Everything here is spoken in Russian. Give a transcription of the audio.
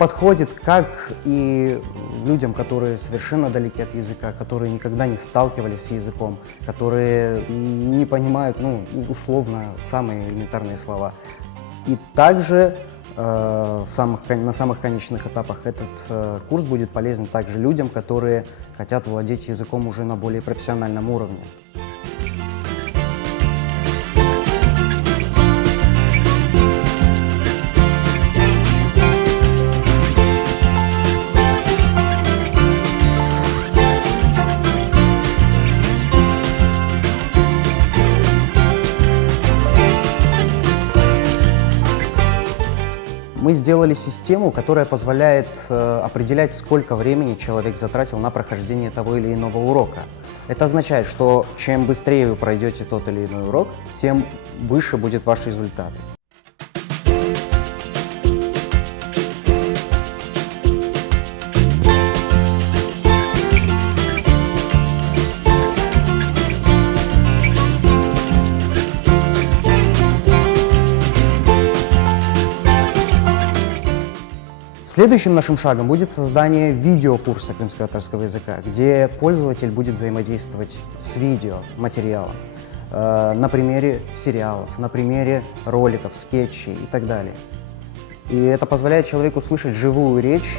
подходит как и людям, которые совершенно далеки от языка, которые никогда не сталкивались с языком, которые не понимают, ну, условно, самые элементарные слова. И также на самых конечных этапах этот курс будет полезен также людям, которые хотят владеть языком уже на более профессиональном уровне. Мы сделали систему, которая позволяет определять, сколько времени человек затратил на прохождение того или иного урока. Это означает, что чем быстрее вы пройдете тот или иной урок, тем выше будет ваш результат. Следующим нашим шагом будет создание видеокурса крымско-татарского языка, где пользователь будет взаимодействовать с видеоматериалом на примере сериалов, на примере роликов, скетчей и так далее. И это позволяет человеку слышать живую речь